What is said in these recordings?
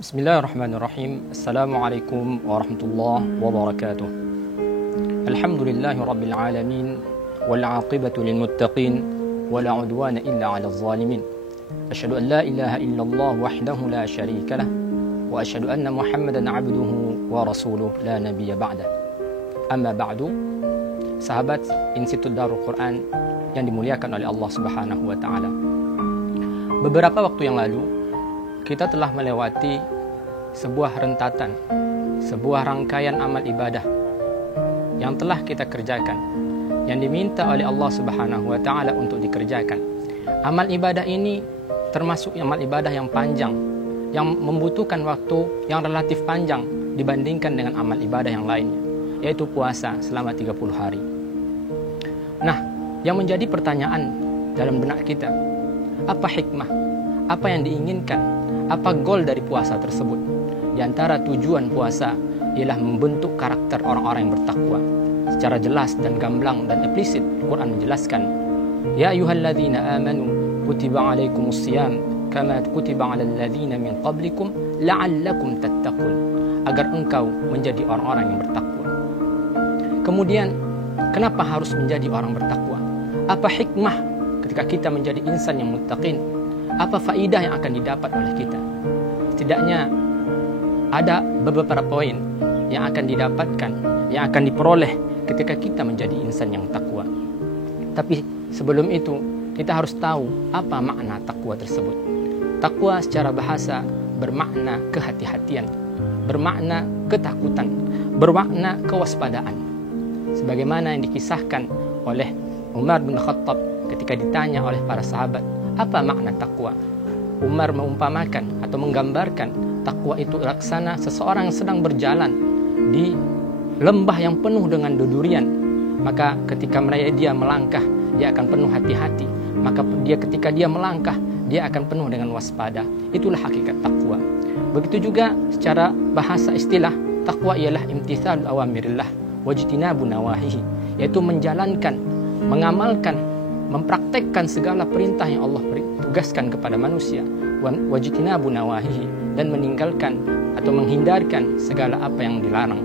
Bismillahirrahmanirrahim. Assalamualaikum warahmatullahi wabarakatuh. Alhamdulillahi rabbil alamin wal aqibatu lil muttaqin wala udwana illa 'alal zalimin. Asyhadu an la ilaha illallah wahdahu la syarika lah wa asyhadu anna Muhammadan 'abduhu wa rasuluhu la nabiyya ba'dah. Amma ba'du. Sahabat Institut Darul Quran yang dimuliakan oleh Allah Subhanahu wa taala. Beberapa waktu yang lalu kita telah melewati sebuah rentatan, sebuah rangkaian amal ibadah yang telah kita kerjakan, yang diminta oleh Allah Subhanahu wa taala untuk dikerjakan. Amal ibadah ini termasuk amal ibadah yang panjang, yang membutuhkan waktu yang relatif panjang dibandingkan dengan amal ibadah yang lainnya, yaitu puasa selama 30 hari. Nah, yang menjadi pertanyaan dalam benak kita, apa hikmah? Apa yang diinginkan? Apa goal dari puasa tersebut? Di antara tujuan puasa ialah membentuk karakter orang-orang yang bertakwa. Secara jelas dan gamblang dan eksplisit Quran menjelaskan, Ya ayyuhalladzina amanu kutiba alaikumusiyam kama kutiba alal ladzina min qablikum la'allakum tattaqun, agar engkau menjadi orang-orang yang bertakwa. Kemudian, kenapa harus menjadi orang bertakwa? Apa hikmah ketika kita menjadi insan yang muttaqin? Apa faidah yang akan didapat oleh kita? Setidaknya ada beberapa poin yang akan didapatkan, yang akan diperoleh ketika kita menjadi insan yang takwa. Tapi sebelum itu, kita harus tahu apa makna takwa tersebut. Takwa secara bahasa bermakna kehati-hatian, bermakna ketakutan, bermakna kewaspadaan. Sebagaimana yang dikisahkan oleh Umar bin Khattab ketika ditanya oleh para sahabat, apa makna takwa? Umar mengumpamakan atau menggambarkan takwa itu laksana seseorang yang sedang berjalan di lembah yang penuh dengan dedurian. Maka ketika dia melangkah, dia akan penuh hati-hati. Maka ketika dia melangkah, dia akan penuh dengan waspada. Itulah hakikat takwa. Begitu juga secara bahasa istilah, takwa ialah imtitsalul awamirillah wajtinabu nawahihi, yaitu menjalankan, mengamalkan, mempraktekkan segala perintah yang Allah tugaskan kepada manusia, wajtinabu nawahihi, dan meninggalkan atau menghindarkan segala apa yang dilarang.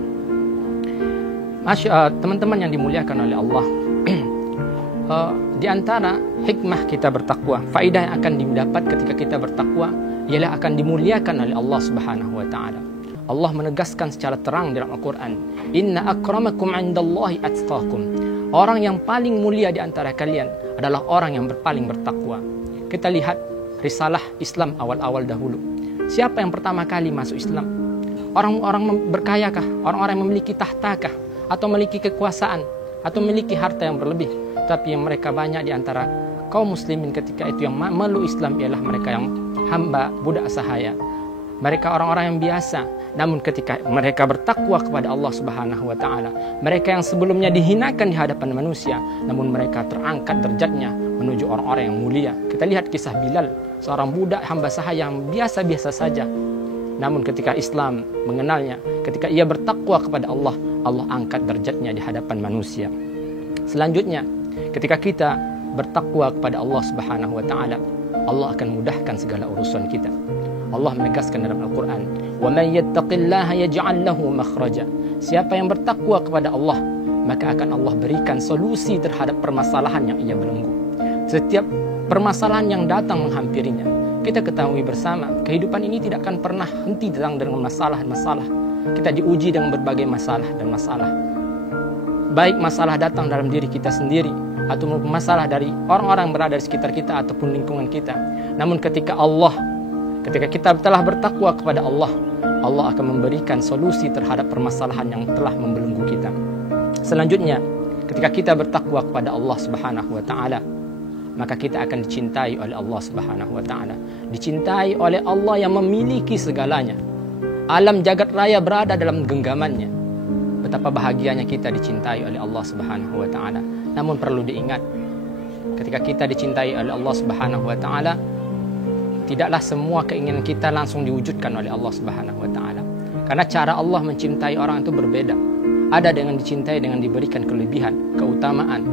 Teman-teman yang dimuliakan oleh Allah, di antara hikmah kita bertakwa, faedah yang akan didapat ketika kita bertakwa ialah akan dimuliakan oleh Allah Subhanahu wa taala. Allah menegaskan secara terang dalam Al-Quran, Inna akramakum 'indallahi atqakum. Orang yang paling mulia di antara kalian adalah orang yang paling bertakwa. Kita lihat risalah Islam awal-awal dahulu. Siapa yang pertama kali masuk Islam? Orang-orang berkayakah? Orang-orang yang memiliki tahtakah? Atau memiliki kekuasaan? Atau memiliki harta yang berlebih? Tapi yang mereka banyak di antara kaum muslimin ketika itu yang meluk Islam ialah mereka yang hamba, budak sahaya. Mereka orang-orang yang biasa, namun ketika mereka bertakwa kepada Allah Subhanahu wa taala, mereka yang sebelumnya dihinakan di hadapan manusia, namun mereka terangkat derajatnya menuju orang-orang yang mulia. Kita lihat kisah Bilal, seorang budak hamba sahaya yang biasa-biasa saja. Namun ketika Islam mengenalnya, ketika ia bertakwa kepada Allah, Allah angkat derajatnya di hadapan manusia. Selanjutnya, ketika kita bertakwa kepada Allah Subhanahu wa taala, Allah akan mudahkan segala urusan kita. Allah menegaskan dalam Al-Quran, وَمَنْ يَتَّقِ اللَّهَ يَجْعَلْ لَهُ مَخْرَجًا. Siapa yang bertakwa kepada Allah, maka akan Allah berikan solusi terhadap permasalahan yang ia belenggu. Setiap permasalahan yang datang menghampirinya, kita ketahui bersama, kehidupan ini tidak akan pernah henti datang dengan masalah-masalah. Kita diuji dengan berbagai masalah dan masalah. Baik masalah datang dalam diri kita sendiri, atau masalah dari orang-orang yang berada di sekitar kita ataupun lingkungan kita. Namun ketika kita telah bertakwa kepada Allah, Allah akan memberikan solusi terhadap permasalahan yang telah membelenggu kita. Selanjutnya, ketika kita bertakwa kepada Allah Subhanahu wa taala, maka kita akan dicintai oleh Allah Subhanahu wa taala. Dicintai oleh Allah yang memiliki segalanya. Alam jagat raya berada dalam genggamannya. Betapa bahagianya kita dicintai oleh Allah Subhanahu wa taala. Namun perlu diingat, ketika kita dicintai oleh Allah Subhanahu wa taala, tidaklah semua keinginan kita langsung diwujudkan oleh Allah Subhanahu wa taala. Karena cara Allah mencintai orang itu berbeda. Ada dengan dicintai dengan diberikan kelebihan, keutamaan.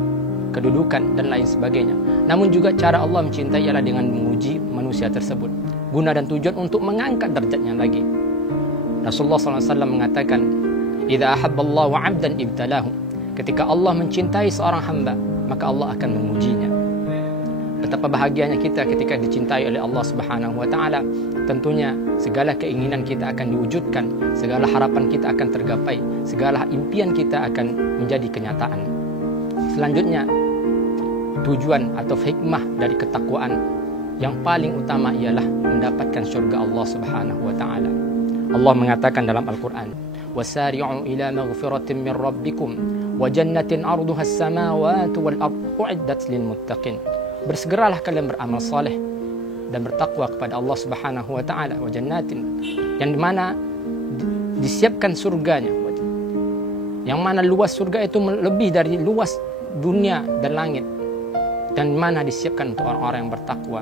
kedudukan, dan lain sebagainya. Namun juga cara Allah mencintai ialah dengan menguji manusia tersebut, guna dan tujuan untuk mengangkat derajatnya lagi. Rasulullah SAW mengatakan, "Idza ahabballahu 'abdan ibtalahu." Ketika Allah mencintai seorang hamba, maka Allah akan mengujinya. Betapa bahagianya kita ketika dicintai oleh Allah Subhanahu wa taala. Tentunya segala keinginan kita akan diwujudkan, segala harapan kita akan tergapai, segala impian kita akan menjadi kenyataan. Selanjutnya, tujuan atau hikmah dari ketakwaan yang paling utama ialah mendapatkan syurga Allah Subhanahu wa taala. Allah mengatakan dalam Al-Qur'an, "Wasari'u ila maghfiratin min rabbikum wa jannatin 'arduha as-samawati wal ardu u'iddat lil muttaqin." Bersegeralah kalian beramal saleh dan bertakwa kepada Allah Subhanahu wa taala, wa jannatin, yang dimana disiapkan surganya, yang mana luas surga itu lebih dari luas dunia dan langit, dan mana disiapkan untuk orang-orang yang bertakwa.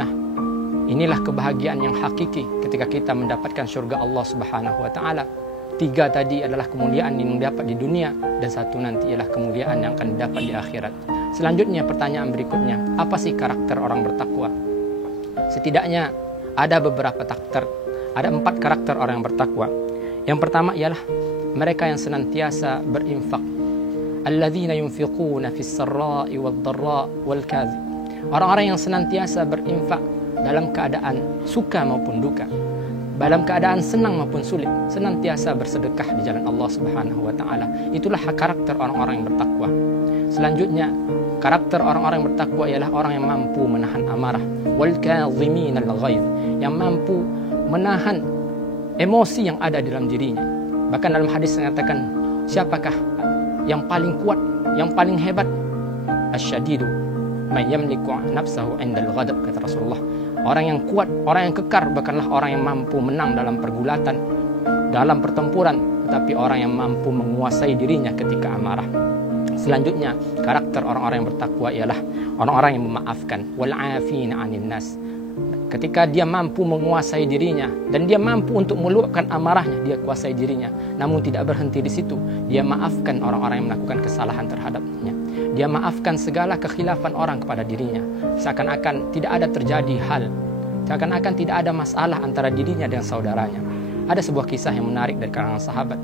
Nah, inilah kebahagiaan yang hakiki ketika kita mendapatkan surga Allah Subhanahu wa taala. 3 tadi adalah kemuliaan yang didapat di dunia, dan 1 nanti ialah kemuliaan yang akan didapat di akhirat. Selanjutnya, pertanyaan berikutnya, apa sih karakter orang bertakwa? Setidaknya ada beberapa karakter, ada 4 karakter orang yang bertakwa. Yang pertama ialah mereka yang senantiasa berinfak. Alladzina yunfiquna fis sarra'i wad dharra wal kadhib. Orang-orang yang senantiasa berinfak dalam keadaan suka maupun duka, dalam keadaan senang maupun sulit, senantiasa bersedekah di jalan Allah Subhanahu wa taala. Itulah karakter orang-orang yang bertakwa. Selanjutnya, karakter orang-orang yang bertakwa ialah orang yang mampu menahan amarah, wal kadhimin al-ghaidh, yang mampu menahan emosi yang ada dalam dirinya. Bahkan dalam hadis mengatakan, siapakah yang paling kuat, yang paling hebat? Asyadidu man yamliku nafsahu 'inda al-ghadab, kata Rasulullah. Orang yang kuat, orang yang kekar bukanlah orang yang mampu menang dalam pergulatan, dalam pertempuran, tetapi orang yang mampu menguasai dirinya ketika amarah. Selanjutnya, karakter orang-orang yang bertakwa ialah orang-orang yang memaafkan, wal 'afina 'anil nas. Ketika dia mampu menguasai dirinya dan dia mampu untuk meluapkan amarahnya, dia kuasai dirinya. Namun tidak berhenti di situ, dia maafkan orang-orang yang melakukan kesalahan terhadapnya. Dia maafkan segala kekhilafan orang kepada dirinya, seakan-akan tidak ada terjadi hal, seakan-akan tidak ada masalah antara dirinya dan saudaranya. Ada sebuah kisah yang menarik dari kalangan sahabat.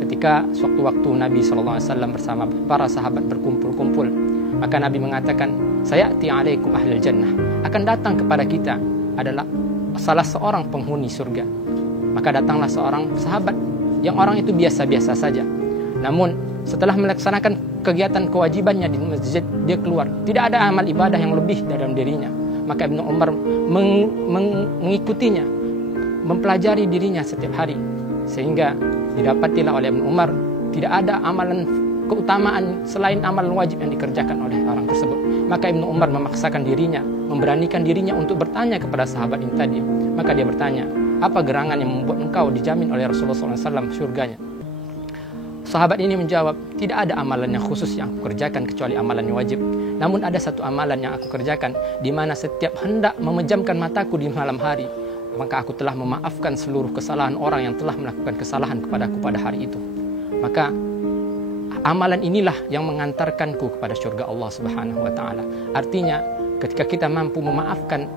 Ketika sewaktu-waktu Nabi SAW bersama para sahabat berkumpul-kumpul, maka Nabi mengatakan, "Sayati alaikum ahlul jannah." Akan datang kepada kita adalah salah seorang penghuni surga. Maka datanglah seorang sahabat yang orang itu biasa-biasa saja. Namun setelah melaksanakan kegiatan kewajibannya di masjid, dia keluar. Tidak ada amal ibadah yang lebih dalam dirinya. Maka Ibnu Umar mengikutinya, mempelajari dirinya setiap hari, sehingga didapatilah oleh Ibnu Umar tidak ada amalan keutamaan selain amalan wajib yang dikerjakan oleh orang tersebut. Maka Ibnu Umar memaksakan dirinya, memberanikan dirinya untuk bertanya kepada sahabat ini tadi. Maka dia bertanya, apa gerangan yang membuat engkau dijamin oleh Rasulullah SAW surganya? Sahabat ini menjawab, tidak ada amalan yang khusus yang aku kerjakan kecuali amalan yang wajib. Namun ada satu amalan yang aku kerjakan, di mana setiap hendak memejamkan mataku di malam hari, maka aku telah memaafkan seluruh kesalahan orang yang telah melakukan kesalahan kepadaku pada hari itu. Maka amalan inilah yang mengantarkanku kepada surga Allah Subhanahu wa taala. Artinya, ketika kita mampu memaafkan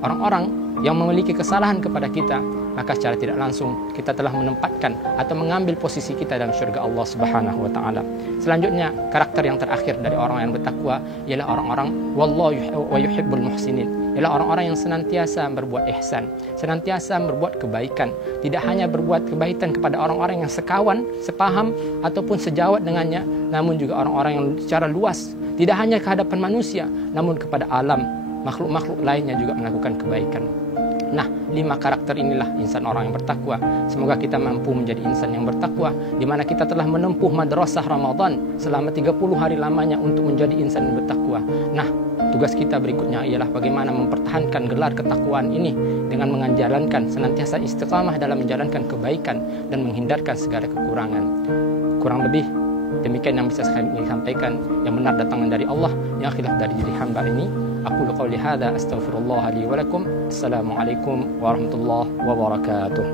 orang-orang yang memiliki kesalahan kepada kita, maka secara tidak langsung kita telah menempatkan atau mengambil posisi kita dalam surga Allah Subhanahu wa taala. Selanjutnya, karakter yang terakhir dari orang yang bertakwa ialah orang-orang wallahu yuhibbul muhsinin, ialah orang-orang yang senantiasa berbuat ihsan, senantiasa berbuat kebaikan, tidak hanya berbuat kebaikan kepada orang-orang yang sekawan, sepaham ataupun sejawat dengannya, namun juga orang-orang yang secara luas, tidak hanya ke hadapan manusia, namun kepada alam, makhluk-makhluk lainnya juga melakukan kebaikan. Nah, 5 karakter inilah insan orang yang bertakwa. Semoga kita mampu menjadi insan yang bertakwa, di mana kita telah menempuh madrasah Ramadan selama 30 hari lamanya untuk menjadi insan yang bertakwa. Nah, tugas kita berikutnya ialah bagaimana mempertahankan gelar ketakwaan ini dengan menjalankan senantiasa istiqamah dalam menjalankan kebaikan dan menghindarkan segala kekurangan. Kurang lebih demikian yang bisa saya sampaikan. Yang benar datangnya dari Allah, yang khilaf dari diri hamba ini. Aqulu qawli hadza astaghfirullah li wa lakum. Assalamualaikum warahmatullahi wabarakatuh.